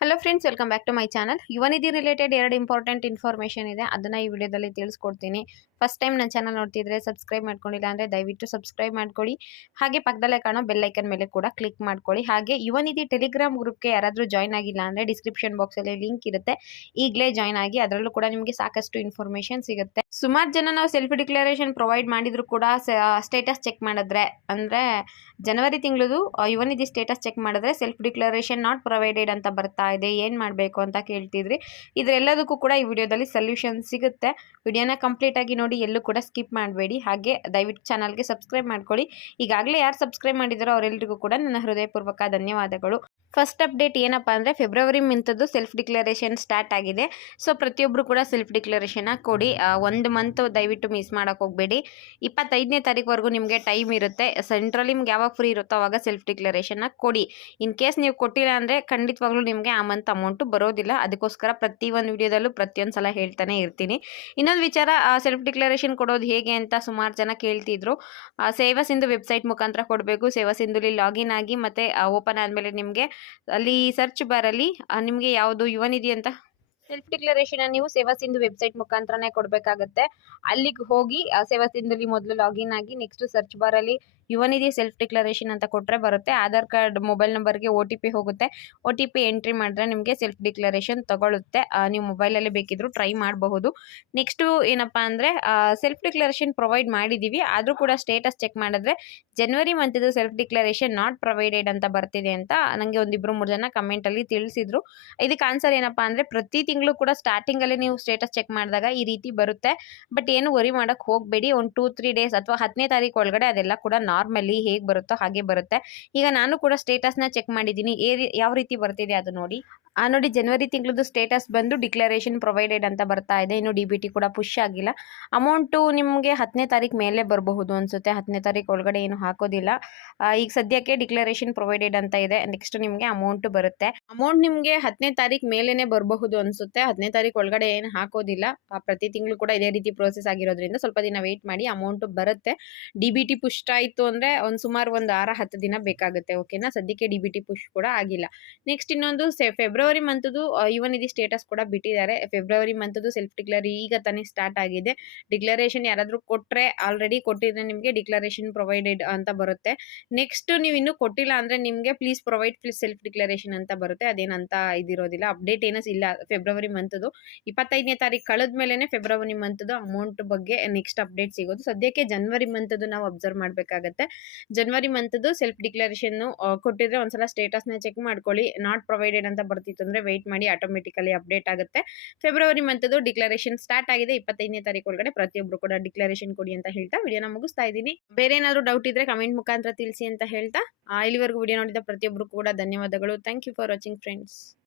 Hello friends welcome back to my channel Yuvanidhi related ಎರಡು important information ಇದೆ. ಅದನ್ನು ಈ ವಿಡಿಯೋದಲ್ಲಿ ತಿಳಿಸ್ಕೊಡ್ತೀನಿ. ಫಸ್ಟ್ ಟೈಮ್ ನನ್ನ ಚಾನಲ್ ನೋಡ್ತಿದ್ರೆ ಸಬ್ಸ್ಕ್ರೈಬ್ ಮಾಡ್ಕೊಂಡಿಲ್ಲ ಅಂದರೆ ದಯವಿಟ್ಟು ಸಬ್ಸ್ಕ್ರೈಬ್ ಮಾಡ್ಕೊಳ್ಳಿ. ಹಾಗೆ ಪಕ್ಕದಲ್ಲೇ ಕಾಣೋ ಬೆಲ್ಲೈಕನ್ ಮೇಲೆ ಕೂಡ ಕ್ಲಿಕ್ ಮಾಡ್ಕೊಳ್ಳಿ. ಹಾಗೆ ಯುವನಿಧಿ ಟೆಲಿಗ್ರಾಮ್ ಗ್ರೂಪ್ಗೆ ಯಾರಾದರೂ ಜಾಯ್ನ್ ಆಗಿಲ್ಲ ಅಂದರೆ ಡಿಸ್ಕ್ರಿಪ್ಷನ್ ಬಾಕ್ಸಲ್ಲಿ ಲಿಂಕ್ ಇರುತ್ತೆ. ಈಗಲೇ ಜಾಯ್ನ್ ಆಗಿ ಅದರಲ್ಲೂ ಕೂಡ ನಿಮಗೆ ಸಾಕಷ್ಟು ಇನ್ಫಾರ್ಮೇಷನ್ ಸಿಗುತ್ತೆ. ಸುಮಾರು ಜನ ನಾವು ಸೆಲ್ಫ್ ಡಿಕ್ಲರೇಷನ್ ಪ್ರೊವೈಡ್ ಮಾಡಿದ್ರು ಕೂಡ ಸ್ಟೇಟಸ್ ಚೆಕ್ ಮಾಡಿದ್ರೆ. ಅಂದರೆ ಜನವರಿ ತಿಂಗಳದು ಯುವನಿಧಿ ಸ್ಟೇಟಸ್ ಚೆಕ್ ಮಾಡಿದ್ರೆ ಸೆಲ್ಫ್ ಡಿಕ್ಲರೇಷನ್ ನಾಟ್ ಪ್ರೊವೈಡೆಡ್ ಅಂತ ಬರ್ತಾ ಇದೆ. ಏನು ಮಾಡಬೇಕು ಅಂತ ಕೇಳ್ತಿದ್ರಿ. ಇದರೆಲ್ಲದಕ್ಕೂ ಕೂಡ ಈ ವಿಡಿಯೋದಲ್ಲಿ ಸೊಲ್ಯೂಷನ್ ಸಿಗುತ್ತೆ. ವಿಡಿಯೋನ ಕಂಪ್ಲೀಟ್ ಆಗಿ ನೋಡಿ ಎಲ್ಲೂ ಕೂಡ ಸ್ಕಿಪ್ ಮಾಡಬೇಡಿ. ಹಾಗೆ ದಯವಿಟ್ಟು ಚಾನಲ್ಗೆ ಸಬ್ಸ್ಕ್ರೈಬ್ ಮಾಡ್ಕೊಳ್ಳಿ. ಈಗಾಗಲೇ ಯಾರು ಸಬ್ಸ್ಕ್ರೈಬ್ ಮಾಡಿದಾರೋ ಅವರೆಲ್ಲರಿಗೂ ಕೂಡ ನನ್ನ ಹೃದಯಪೂರ್ವಕ ಧನ್ಯವಾದಗಳು. ಫಸ್ಟ್ ಅಪ್ಡೇಟ್ ಏನಪ್ಪ ಅಂದರೆ ಫೆಬ್ರವರಿ ಮಿಂತದ್ದು ಸೆಲ್ಫ್ ಡಿಕ್ಲರೇಷನ್ ಸ್ಟಾರ್ಟ್ ಆಗಿದೆ. ಸೊ ಪ್ರತಿಯೊಬ್ಬರು ಕೂಡ ಸೆಲ್ಫ್ ಡಿಕ್ಲರೇಷನ್ನ ಕೊಡಿ. ಒಂದು ಮಂತ್ ದಯವಿಟ್ಟು ಮಿಸ್ ಮಾಡೋಕೆ ಹೋಗಬೇಡಿ. ಇಪ್ಪತ್ತೈದನೇ ತಾರೀಕುವರೆಗೂ ನಿಮಗೆ ಟೈಮ್ ಇರುತ್ತೆ. ಸೆಂಟ್ರಲ್ಲಿ ನಿಮ್ಗೆ ಯಾವಾಗ ಫ್ರೀ ಇರುತ್ತೋ ಅವಾಗ ಸೆಲ್ಫ್ ಡಿಕ್ಲರೇಷನ್ನ ಕೊಡಿ. ಇನ್ ಕೇಸ್ ನೀವು ಕೊಟ್ಟಿಲ್ಲ ಅಂದರೆ ಖಂಡಿತವಾಗ್ಲೂ ನಿಮಗೆ ಆ ಮಂತ್ ಅಮೌಂಟು ಬರೋದಿಲ್ಲ. ಅದಕ್ಕೋಸ್ಕರ ಪ್ರತಿ ಒಂದು ವಿಡಿಯೋದಲ್ಲೂ ಪ್ರತಿಯೊಂದು ಸಲ ಹೇಳ್ತಾನೆ ಇರ್ತೀನಿ. ಇನ್ನೊಂದು ವಿಚಾರ ಸೆಲ್ಫ್ ಡಿಕ್ಲರೇಷನ್ ಕೊಡೋದು ಹೇಗೆ ಅಂತ ಸುಮಾರು ಜನ ಕೇಳ್ತಿದ್ರು. ಸೇವಾ ಸಿಂಧು ವೆಬ್ಸೈಟ್ ಮುಖಾಂತರ ಕೊಡಬೇಕು. ಸೇವಾ ಸಿಂಧುಲಿ ಲಾಗಿನ್ ಆಗಿ ಮತ್ತು ಓಪನ್ ಆದಮೇಲೆ ನಿಮಗೆ ಅಲ್ಲಿ ಸರ್ಚ್ ಬಾರಲ್ಲಿ ನಿಮಗೆ ಯಾವುದು ಯುವನಿಧಿ ಅಂತ ಸೆಲ್ಫ್ ಡಿಕ್ಲರೇಷನ್ ನೀವು ಸೇವಾ ಸಿಂಧು ವೆಬ್ಸೈಟ್ ಮುಖಾಂತರನೇ ಕೊಡಬೇಕಾಗತ್ತೆ. ಅಲ್ಲಿಗೆ ಹೋಗಿ ಸೇವಾ ಅಲ್ಲಿ ಮೊದಲು ಲಾಗಿನ್ ಆಗಿ ನೆಕ್ಸ್ಟ್ ಸರ್ಚ್ ಅಲ್ಲಿ ಯುವನಿಧಿ ಸೆಲ್ಫ್ ಡಿಕ್ಲರೇಷನ್ ಅಂತ ಕೊಟ್ಟರೆ ಬರುತ್ತೆ. ಆಧಾರ್ ಕಾರ್ಡ್ ಮೊಬೈಲ್ ನಂಬರ್ಗೆ ಒ ಟಿ ಪಿ ಹೋಗುತ್ತೆ. ಒ ಟಿ ಪಿ ಎಂಟ್ರಿ ಮಾಡಿದ್ರೆ ನಿಮಗೆ ಸೆಲ್ಫ್ ಡಿಕ್ಲರೇಷನ್ ತಗೊಳುತ್ತೆ. ನೀವು ಮೊಬೈಲಲ್ಲೇ ಬೇಕಿದ್ರು ಟ್ರೈ ಮಾಡಬಹುದು. ನೆಕ್ಸ್ಟು ಏನಪ್ಪ ಅಂದರೆ ಸೆಲ್ಫ್ ಡಿಕ್ಲರೇಷನ್ ಪ್ರೊವೈಡ್ ಮಾಡಿದ್ದೀವಿ ಆದರೂ ಕೂಡ ಸ್ಟೇಟಸ್ ಚೆಕ್ ಮಾಡಿದ್ರೆ ಜನವರಿ ಮಂತಿದು ಸೆಲ್ಫ್ ಡಿಕ್ಲರೇಷನ್ ನಾಟ್ ಪ್ರೊವೈಡೆಡ್ ಅಂತ ಬರ್ತಿದೆ ಅಂತ ನನಗೆ ಒಂದಿಬ್ಬರು ಮೂರು ಜನ ಕಮೆಂಟಲ್ಲಿ ತಿಳಿಸಿದ್ರು. ಇದಕ್ಕೆ ಆನ್ಸರ್ ಏನಪ್ಪ ಅಂದರೆ ಪ್ರತಿ ಕೂಡ ಸ್ಟಾರ್ಟಿಂಗಲ್ಲಿ ನೀವು ಸ್ಟೇಟಸ್ ಚೆಕ್ ಮಾಡಿದಾಗ ಈ ರೀತಿ ಬರುತ್ತೆ. ಬಟ್ ಏನು ವರಿ ಮಾಡೋಕ್ಕೆ ಹೋಗಬೇಡಿ. ಒಂದು ಟೂ ತ್ರೀ ಡೇಸ್ ಅಥವಾ ಹತ್ತನೇ ತಾರೀಕು ಒಳಗಡೆ ಅದೆಲ್ಲ ಕೂಡ ನಾರ್ಮಲಿ ಹೇಗೆ ಬರುತ್ತೋ ಹಾಗೆ ಬರುತ್ತೆ. ಈಗ ನಾನು ಕೂಡ ಸ್ಟೇಟಸ್ನ ಚೆಕ್ ಮಾಡಿದ್ದೀನಿ. ಯಾವ ರೀತಿ ಬರ್ತಿದೆ ಅದು ನೋಡಿ. ನೋಡಿ ಜನವರಿ ತಿಂಗಳದ್ದು ಸ್ಟೇಟಸ್ ಬಂದು ಡಿಕ್ಲರೇಷನ್ ಪ್ರೊವೈಡೆಡ್ ಅಂತ ಬರ್ತಾ ಇದೆ. ಇನ್ನು ಡಿ ಬಿ ಟಿ ಕೂಡ ಪುಷ್ ಆಗಿಲ್ಲ. ಅಮೌಂಟು ನಿಮಗೆ ಹತ್ತನೇ ತಾರೀಕು ಮೇಲೆ ಬರಬಹುದು ಅನಿಸುತ್ತೆ. ಹತ್ತನೇ ತಾರೀಕು ಒಳಗಡೆ ಏನು ಹಾಕೋದಿಲ್ಲ. ಈಗ ಸದ್ಯಕ್ಕೆ ಡಿಕ್ಲರೇಷನ್ ಪ್ರೊವೈಡೆಡ್ ಅಂತ ಇದೆ. ನೆಕ್ಸ್ಟ್ ನಿಮಗೆ ಅಮೌಂಟ್ ಬರುತ್ತೆ. ಅಮೌಂಟ್ ನಿಮಗೆ ಹತ್ತನೇ ತಾರೀಕು ಮೇಲೇ ಬರಬಹುದು ಅನಿಸುತ್ತೆ. ಹತ್ತನೇ ತಾರೀಕು ಒಳಗಡೆ ಏನು ಹಾಕೋದಿಲ್ಲ. ಪ್ರತಿ ತಿಂಗಳು ಕೂಡ ಇದೇ ರೀತಿ ಪ್ರೋಸೆಸ್ ಆಗಿರೋದ್ರಿಂದ ಸ್ವಲ್ಪ ದಿನ ವೆಯ್ಟ್ ಮಾಡಿ ಅಮೌಂಟ್ ಬರುತ್ತೆ. ಡಿ ಬಿ ಟಿ ಪುಷ್ ಆಯಿತು ಅಂದರೆ ಒಂದು ಸುಮಾರು ಒಂದು ಆರ ಹತ್ತು ದಿನ ಬೇಕಾಗುತ್ತೆ. ಓಕೆನಾ ಸದ್ಯಕ್ಕೆ ಡಿ ಬಿ ಟಿ ಪುಷ್ ಕೂಡ ಆಗಿಲ್ಲ. ನೆಕ್ಸ್ಟ್ ಇನ್ನೊಂದು ಸೆ ಫೆಬ್ರವರಿ ಮಂತದ್ದು ಇವನ್ ಇದು ಸ್ಟೇಟಸ್ ಕೂಡ ಬಿಟ್ಟಿದ್ದಾರೆ. ಫೆಬ್ರವರಿ ಮಂತದ್ದು ಸೆಲ್ಫ್ ಡಿಕ್ಲರ್ ಈಗ ತಾನೇ ಸ್ಟಾರ್ಟ್ ಆಗಿದೆ. ಡಿಕ್ಲರೇಷನ್ ಯಾರಾದರೂ ಕೊಟ್ಟರೆ ಆಲ್ರೆಡಿ ಕೊಟ್ಟಿದ್ರೆ ನಿಮಗೆ ಡಿಕ್ಲರೇಷನ್ ಪ್ರೊವೈಡೆಡ್ ಅಂತ ಬರುತ್ತೆ. ನೆಕ್ಸ್ಟ್ ನೀವು ಇನ್ನೂ ಕೊಟ್ಟಿಲ್ಲ ಅಂದರೆ ನಿಮಗೆ please provide please self declaration ಅಂತ ಬರುತ್ತೆ. ಅದೇನಂತ ಇದಿರೋದಿಲ್ಲ. ಅಪ್ಡೇಟ್ ಏನೂ ಇಲ್ಲ ಫೆಬ್ರವರಿ ಮಂತದ್ದು ಇಪ್ಪತ್ತೈದನೇ ತಾರೀಕು ಕಳೆದ ಮೇಲೇ ಫೆಬ್ರವರಿ ಮಂತದ್ದು ಅಮೌಂಟ್ ಬಗ್ಗೆ ನೆಕ್ಸ್ಟ್ ಅಪ್ಡೇಟ್ ಸಿಗೋದು. ಸದ್ಯಕ್ಕೆ ಜನವರಿ ಮಂತದ್ದು ನಾವು ಅಬ್ಸರ್ವ್ ಮಾಡಬೇಕಾಗತ್ತೆ. ಜನವರಿ ಮಂತದ್ದು ಸೆಲ್ಫ್ ಡಿಕ್ಲರೇಷನ್ ಕೊಟ್ಟಿದ್ರೆ ಒಂದ್ಸಲ ಸ್ಟೇಟಸ್ನ ಚೆಕ್ ಮಾಡ್ಕೊಳ್ಳಿ. ನಾಟ್ ಪ್ರೊವೈಡೆಡ್ ಅಂತ ಬರ್ತಿತ್ತು. ಅಂದರೆ ವೆಯ್ಟ್ ಮಾಡಿ ಆಟೋಮೆಟಿಕಲಿ ಅಪ್ಡೇಟ್ ಆಗುತ್ತೆ. ಫೆಬ್ರವರಿ ಮಂತದ್ದು ಡಿಕ್ಲರೇಷನ್ ಸ್ಟಾರ್ಟ್ ಆಗಿದೆ. ಇಪ್ಪತ್ತೈದನೇ ತಾರೀಕು ಒಳಗಡೆ ಪ್ರತಿಯೊಬ್ಬರು ಕೂಡ ಡಿಕ್ಲರೇಷನ್ ಕೊಡಿ ಅಂತ ಹೇಳ್ತಾ ವಿಡಿಯೋನ ಮುಗಿಸ್ತಾ ಇದ್ದೀನಿ. ಬೇರೆ ಏನಾದರೂ ಡೌಟ್ ಇದ್ರೆ ಕಮೆಂಟ್ ಮುಖಾಂತರ ತಿಳಿಸಿ ಅಂತ ಹೇಳ್ತಾ. ಇಲ್ಲಿವರೆಗೂ ವಿಡಿಯೋ ನೋಡಿದ ಪ್ರತಿಯೊಬ್ಬರು ಕೂಡ ಧನ್ಯವಾದಗಳು. Thank you for watching friends